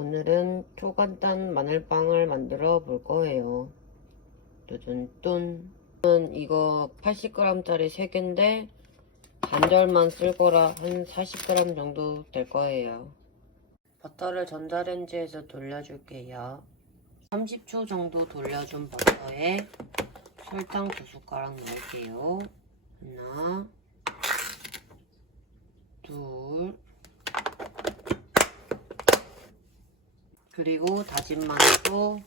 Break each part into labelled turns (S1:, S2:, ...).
S1: 오늘은 초간단 마늘빵을 만들어 볼 거예요. 뚜둔뚠. 저는 이거 80g짜리 3개인데 반절만 쓸 거라 한 40g 정도 될 거예요. 버터를 전자레인지에서 돌려줄게요. 30초 정도 돌려준 버터에 설탕 두 숟가락 넣을게요. 하나, 둘, 그리고 다진 마늘도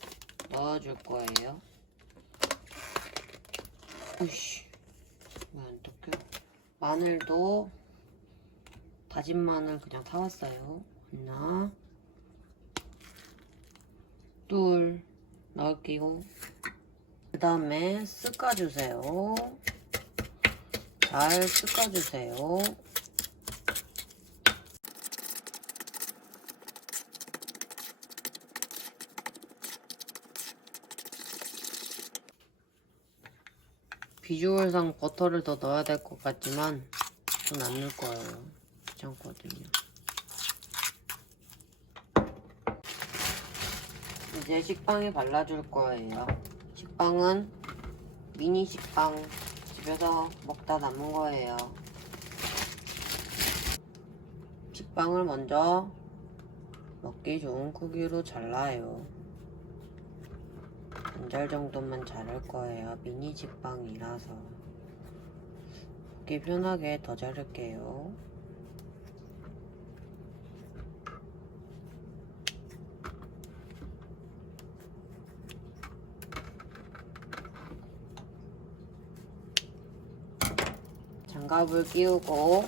S1: 넣어줄 거예요. 으이씨, 왜안 뜯겨? 마늘도 다진 마늘 그냥 타왔어요. 하나, 둘, 넣을게요. 그 다음에 쓱까주세요. 잘 쓱까주세요. 비주얼상 버터를 더 넣어야 될 것 같지만 전 안 넣을 거예요. 귀찮거든요. 이제 식빵에 발라줄 거예요. 식빵은 미니 식빵 집에서 먹다 남은 거예요. 식빵을 먼저 먹기 좋은 크기로 잘라요. 반절 정도만 자를 거예요. 미니 식빵이라서. 먹기 편하게 더 자를게요. 장갑을 끼우고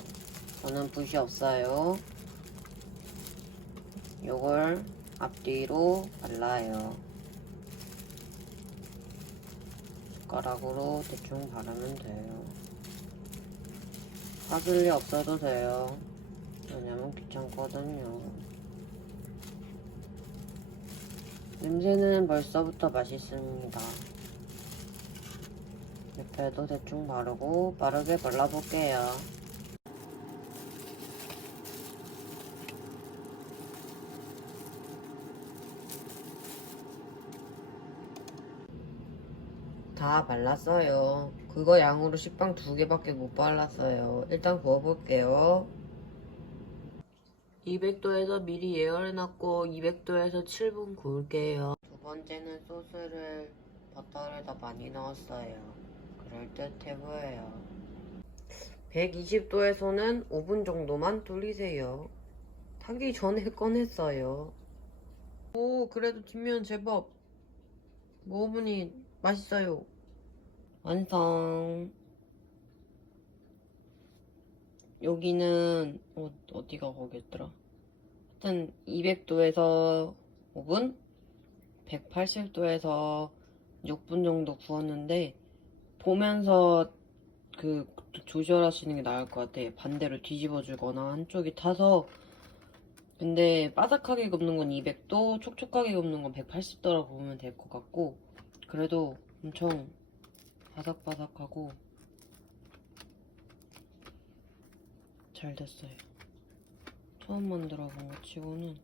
S1: 저는 붓이 없어요. 요걸 앞뒤로 발라요. 숟가락으로 대충 바르면 돼요. 파슬리 없어도 돼요. 왜냐면 귀찮거든요. 냄새는 벌써부터 맛있습니다. 옆에도 대충 바르고 빠르게 발라볼게요. 다 발랐어요. 그거 양으로 식빵 두 개밖에 못 발랐어요. 일단 구워볼게요. 200도에서 미리 예열해놨고 200도에서 7분 구울게요. 두 번째는 소스를 버터를 더 많이 넣었어요. 그럴듯해 보여요. 120도에서는 5분 정도만 돌리세요. 타기 전에 꺼냈어요. 오, 그래도 뒷면 제법 먹어보니 맛있어요. 완성. 여기는 어, 어디가 거기였더라? 하여튼 200도에서 5분, 180도에서 6분 정도 구웠는데 보면서 그 조절하시는 게 나을 것 같아. 반대로 뒤집어 주거나 한쪽이 타서 근데 바삭하게 굽는 건 200도, 촉촉하게 굽는 건 180도라고 보면 될 것 같고 그래도 엄청 바삭바삭하고 잘 됐어요. 처음 만들어 본 것 치고는